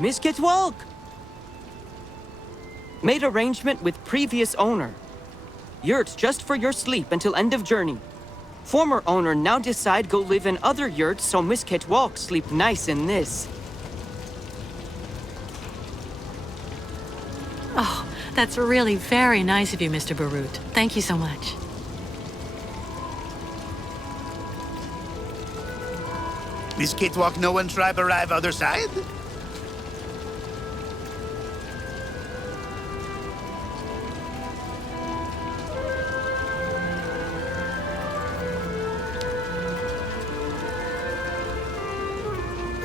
Miss Walk! Made arrangement with previous owner. Yurt just for your sleep until end of journey. Former owner now decide go live in other yurts so Miss Walk sleep nice in this. Oh, that's really very nice of you, Mr. Barut. Thank you so much. Miss Walk, no one tribe arrive other side?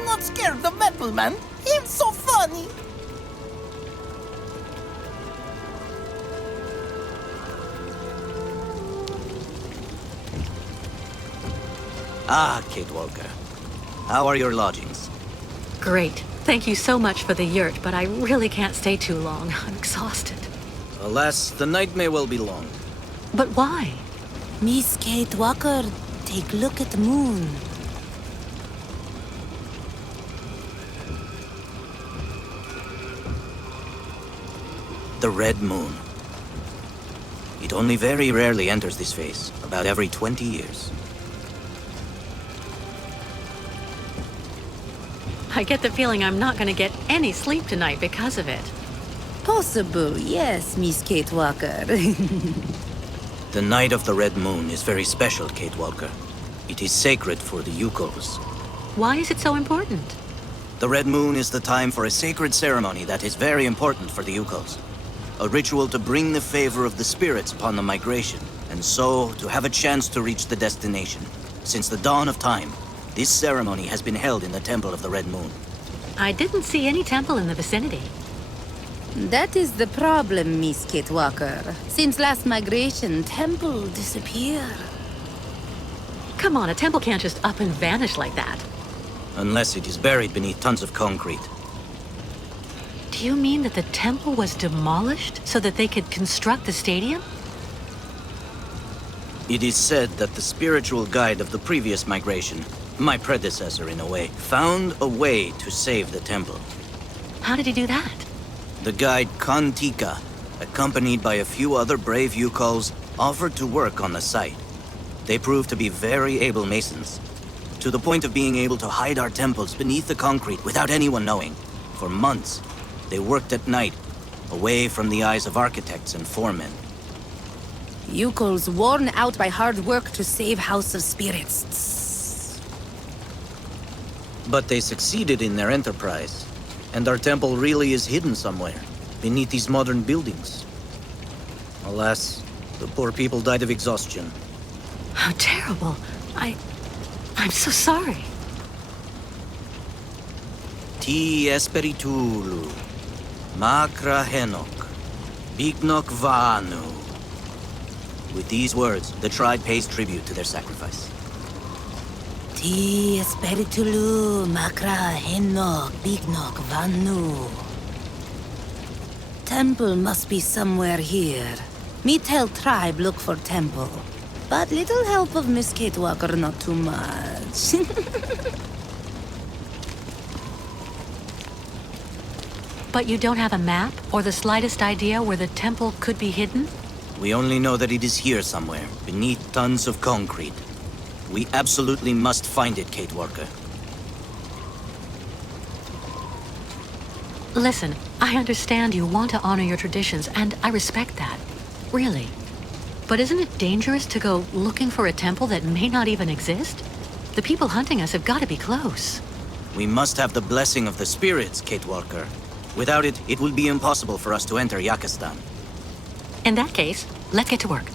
Not scared of metal, man. He's so funny. Ah, Kate Walker. How are your lodgings? Great. Thank you so much for the yurt, but I really can't stay too long. I'm exhausted. Alas, the night may well be long. But why? Miss Kate Walker, take a look at the moon. The Red Moon. It only very rarely enters this phase, about every 20 years. I get the feeling I'm not going to get any sleep tonight because of it. Possible, yes, Miss Kate Walker. The night of the Red Moon is very special, Kate Walker. It is sacred for the Youkoles. Why is it so important? The Red Moon is the time for a sacred ceremony that is very important for the Youkoles. A ritual to bring the favor of the spirits upon the migration, and so to have a chance to reach the destination. Since the dawn of time, this ceremony has been held in the Temple of the Red Moon. I didn't see any temple in the vicinity. That is the problem, Miss Kate Walker. Since last migration, temple disappear. Come on, a temple can't just up and vanish like that. Unless it is buried beneath tons of concrete. Do you mean that the temple was demolished so that they could construct the stadium? It is said that the spiritual guide of the previous migration, my predecessor in a way, found a way to save the temple. How did he do that? The guide Kantika, accompanied by a few other brave Youkoles, offered to work on the site. They proved to be very able masons, to the point of being able to hide our temples beneath the concrete without anyone knowing. For months, they worked at night, away from the eyes of architects and foremen. Youkoles worn out by hard work to save House of Spirits. But they succeeded in their enterprise, and our temple really is hidden somewhere, beneath these modern buildings. Alas, the poor people died of exhaustion. How terrible. I'm so sorry. Ti Esperitulu, Makra Henok, Bignok Vanu. With these words, the tribe pays tribute to their sacrifice. Ti Esperitulu, Makra Henok, Bignok Vanu. Temple must be somewhere here. Me tell tribe look for temple. But little help of Miss Kate Walker, not too much. But you don't have a map or the slightest idea where the temple could be hidden? We only know that it is here somewhere, beneath tons of concrete. We absolutely must find it, Kate Walker. Listen, I understand you want to honor your traditions, and I respect that. Really. But isn't it dangerous to go looking for a temple that may not even exist? The people hunting us have got to be close. We must have the blessing of the spirits, Kate Walker. Without it, it will be impossible for us to enter Yakistan. In that case, let's get to work.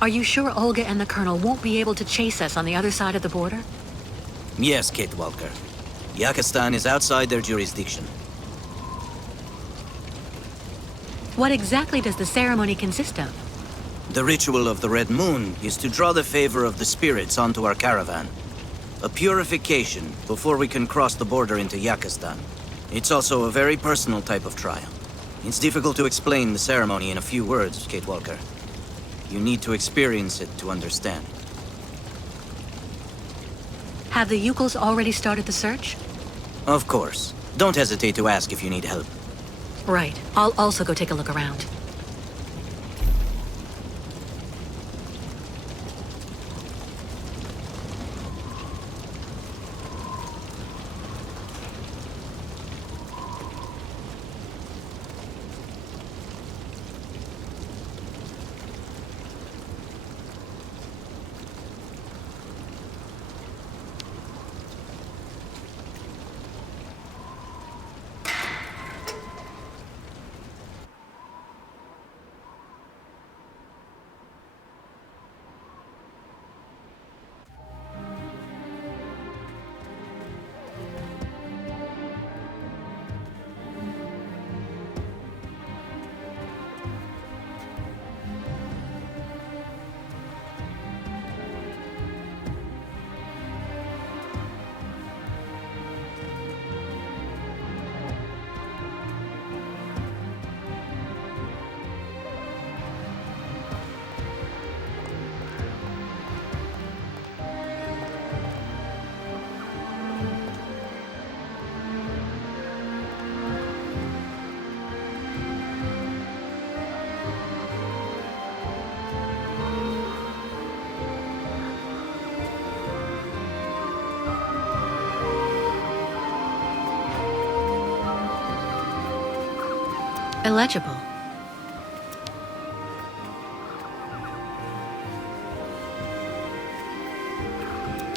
Are you sure Olga and the Colonel won't be able to chase us on the other side of the border? Yes, Kate Walker. Yakistan is outside their jurisdiction. What exactly does the ceremony consist of? The ritual of the Red Moon is to draw the favor of the spirits onto our caravan. A purification before we can cross the border into Yakistan. It's also a very personal type of trial. It's difficult to explain the ceremony in a few words, Kate Walker. You need to experience it to understand. Have the Youkols already started the search? Of course. Don't hesitate to ask if you need help. Right. I'll also go take a look around. Illegible.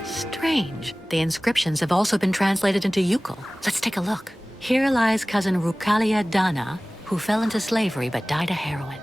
Strange. The inscriptions have also been translated into Youkol. Let's take a look. Here lies cousin Rukalia Dana, who fell into slavery but died of heroin.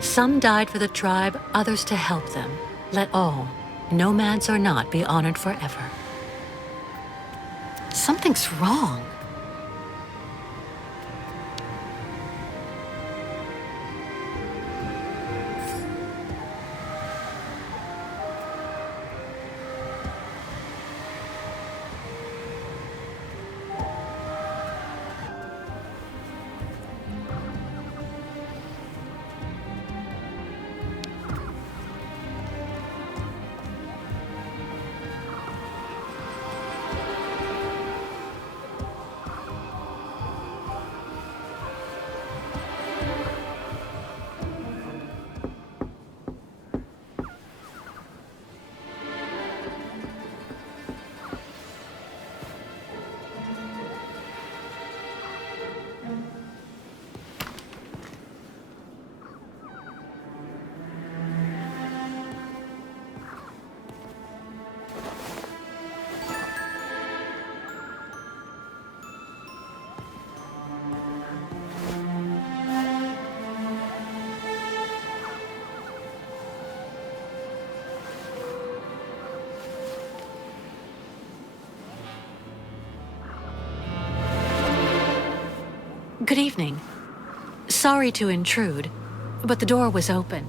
Some died for the tribe, others to help them. Let all, nomads or not, be honored forever. Something's wrong. Good evening. Sorry to intrude, but the door was open.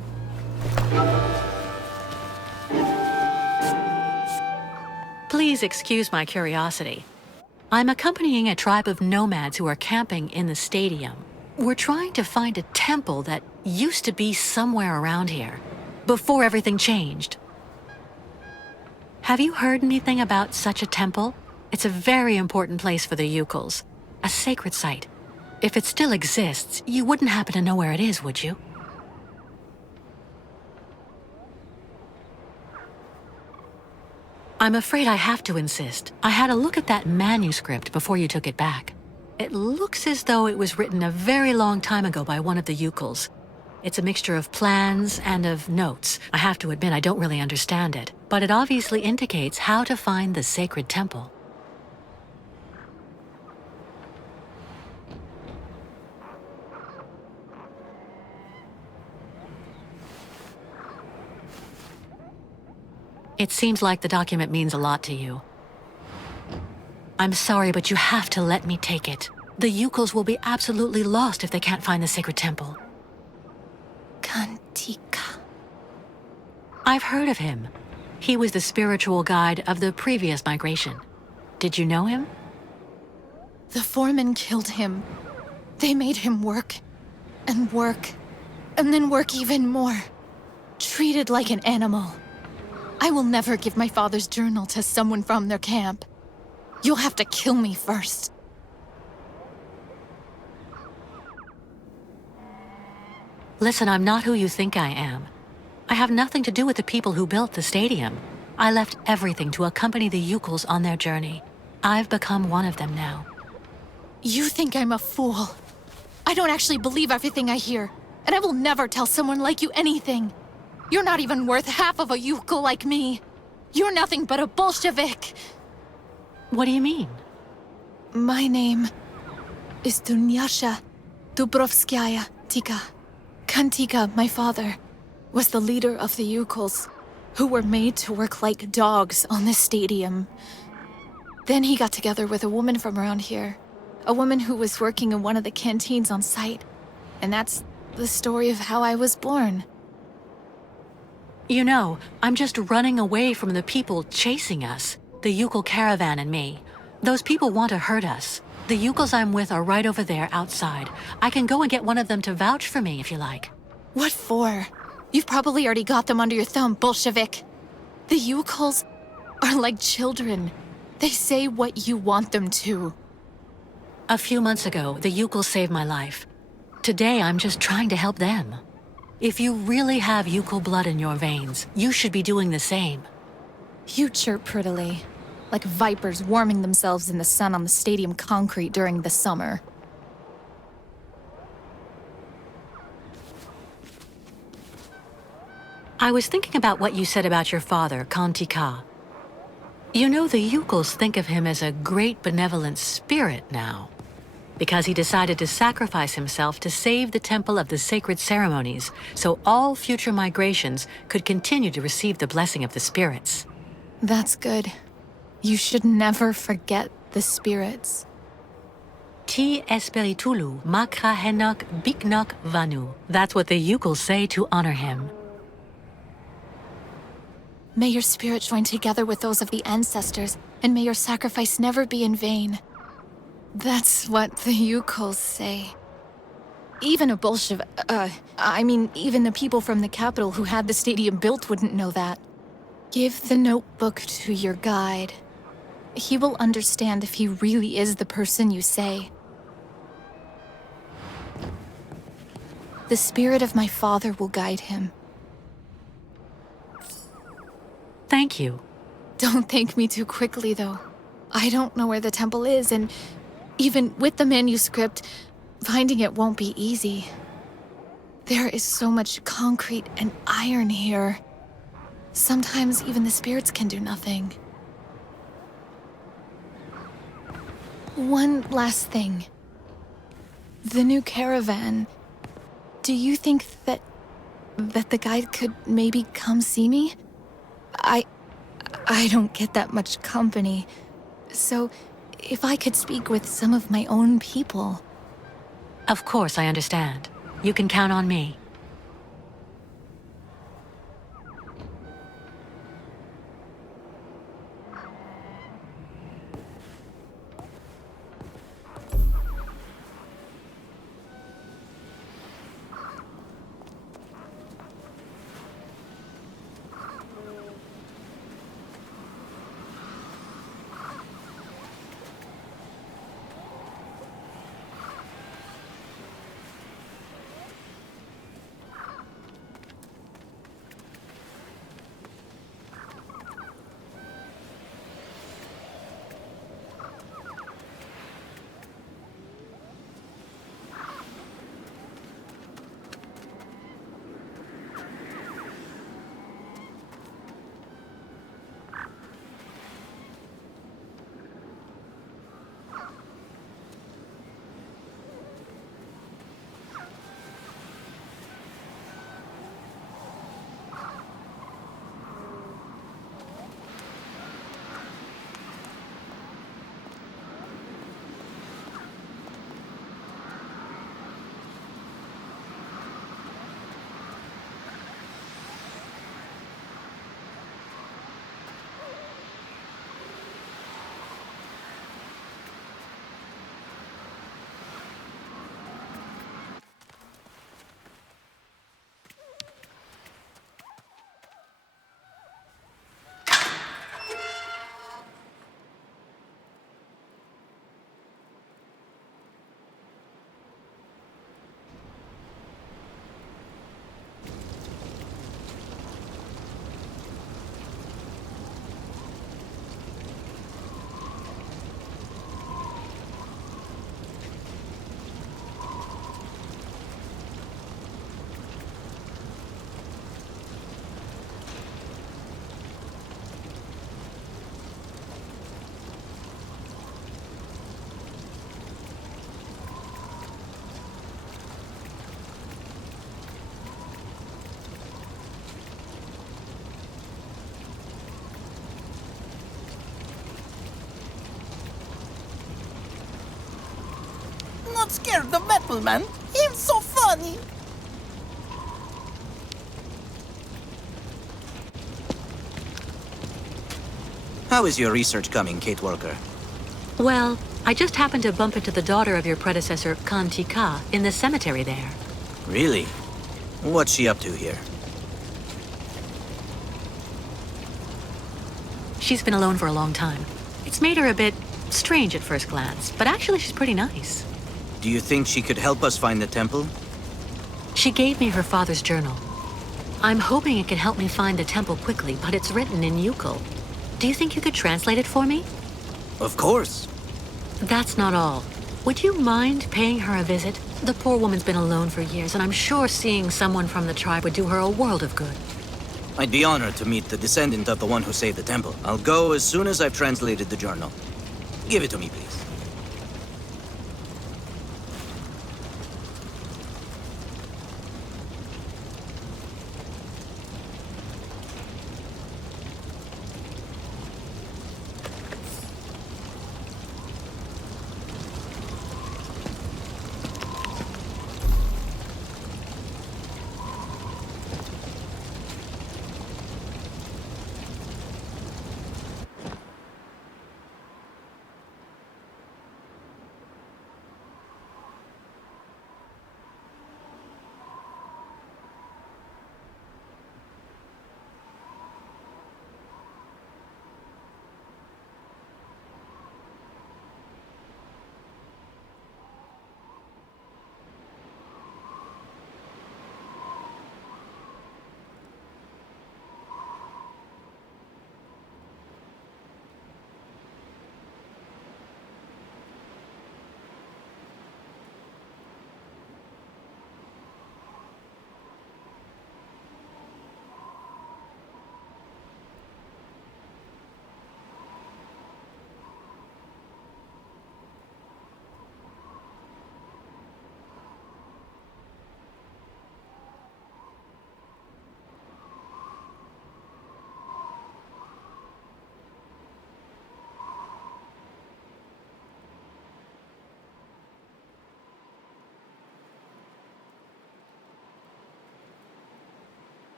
Please excuse my curiosity. I'm accompanying a tribe of nomads who are camping in the stadium. We're trying to find a temple that used to be somewhere around here, before everything changed. Have you heard anything about such a temple? It's a very important place for the Youkols, a sacred site. If it still exists, you wouldn't happen to know where it is, would you? I'm afraid I have to insist. I had a look at that manuscript before you took it back. It looks as though it was written a very long time ago by one of the Youkols. It's a mixture of plans and of notes. I have to admit I don't really understand it, but it obviously indicates how to find the sacred temple. It seems like the document means a lot to you. I'm sorry, but you have to let me take it. The Youkoles will be absolutely lost if they can't find the sacred temple. Kantika. I've heard of him. He was the spiritual guide of the previous migration. Did you know him? The foreman killed him. They made him work, and then work even more. Treated like an animal. I will never give my father's journal to someone from their camp. You'll have to kill me first. Listen, I'm not who you think I am. I have nothing to do with the people who built the stadium. I left everything to accompany the Youkoles on their journey. I've become one of them now. You think I'm a fool. I don't actually believe everything I hear, and I will never tell someone like you anything. You're not even worth half of a Youkole like me. You're nothing but a Bolshevik. What do you mean? My name is Dunyasha Dubrovskaya Tika. Kantika, my father, was the leader of the Youkoles, who were made to work like dogs on this stadium. Then he got together with a woman from around here, a woman who was working in one of the canteens on site. And that's the story of how I was born. You know, I'm just running away from the people chasing us. The Youkole caravan and me. Those people want to hurt us. The Youkoles I'm with are right over there outside. I can go and get one of them to vouch for me if you like. What for? You've probably already got them under your thumb, Bolshevik. The Youkoles are like children. They say what you want them to. A few months ago, the Youkole saved my life. Today, I'm just trying to help them. If you really have Youkole blood in your veins, you should be doing the same. You chirp prettily, like vipers warming themselves in the sun on the stadium concrete during the summer. I was thinking about what you said about your father, Kantika. You know, the Youkoles think of him as a great benevolent spirit now, because he decided to sacrifice himself to save the temple of the sacred ceremonies, so all future migrations could continue to receive the blessing of the spirits. That's good. You should never forget the spirits. Ti espiritulu makra henok biknok vanu. That's what the Youkoles say to honor him. May your spirit join together with those of the ancestors, and may your sacrifice never be in vain. That's what the Youkoles say. Even a Bolshevik, even the people from the capital who had the stadium built wouldn't know that. Give the notebook to your guide. He will understand if he really is the person you say. The spirit of my father will guide him. Thank you. Don't thank me too quickly, though. I don't know where the temple is, and even with the manuscript, finding it won't be easy. There is so much concrete and iron here. Sometimes even the spirits can do nothing. One last thing. The new caravan. Do you think that the guide could maybe come see me? I don't get that much company. So, if I could speak with some of my own people. Of course, I understand. You can count on me. scared the metal man. He's so funny. How is your research coming, Kate Walker? Well, I just happened to bump into the daughter of your predecessor, Kantika, in the cemetery there. Really? What's she up to here? She's been alone for a long time. It's made her a bit strange at first glance, but actually she's pretty nice. Do you think she could help us find the temple? She gave me her father's journal. I'm hoping it can help me find the temple quickly, but it's written in youkol. Do you think you could translate it for me? Of course. That's not all. Would you mind paying her a visit? The poor woman's been alone for years, and I'm sure seeing someone from the tribe would do her a world of good. I'd be honored to meet the descendant of the one who saved the temple. I'll go as soon as I've translated the journal. Give it to me, please.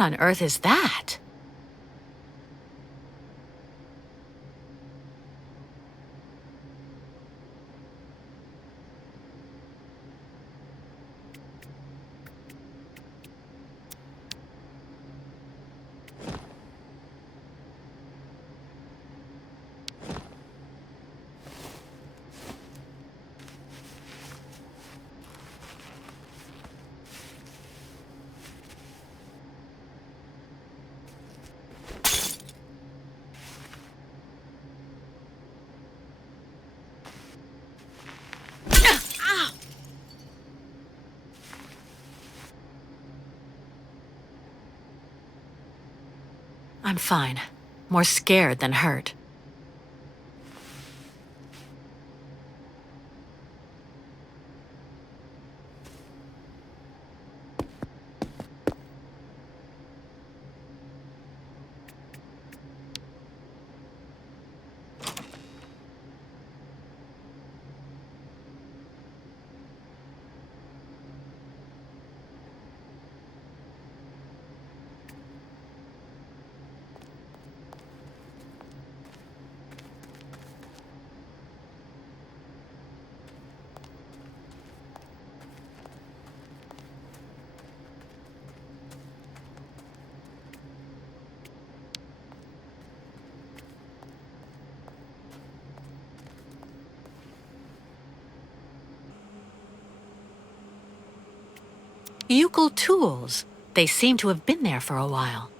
What on earth is that? I'm fine. More scared than hurt. Youkole tools. They seem to have been there for a while.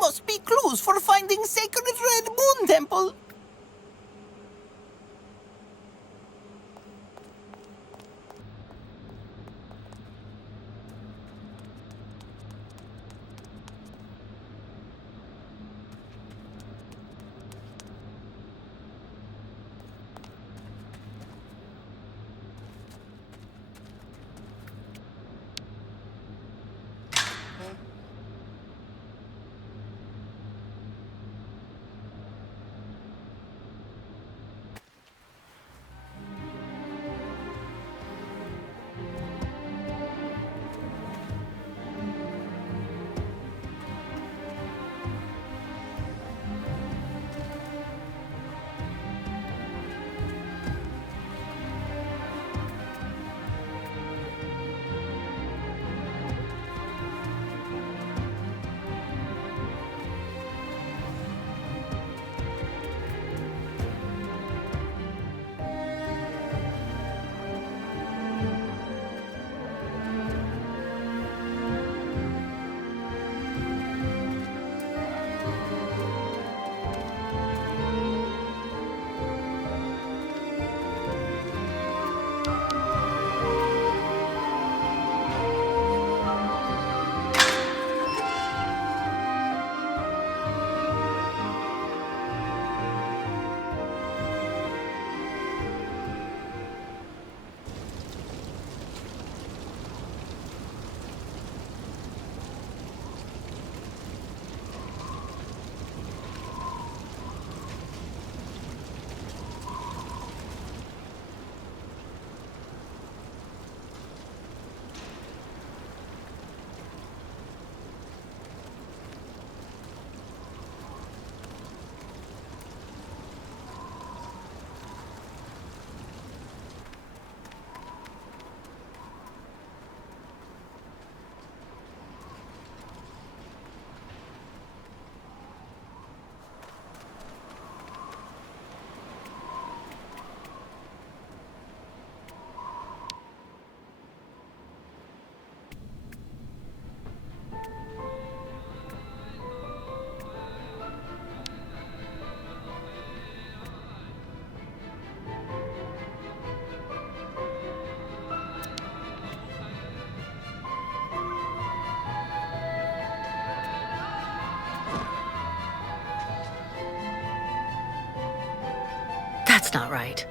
Must be clues for finding Sacred Red Moon Temple. not right.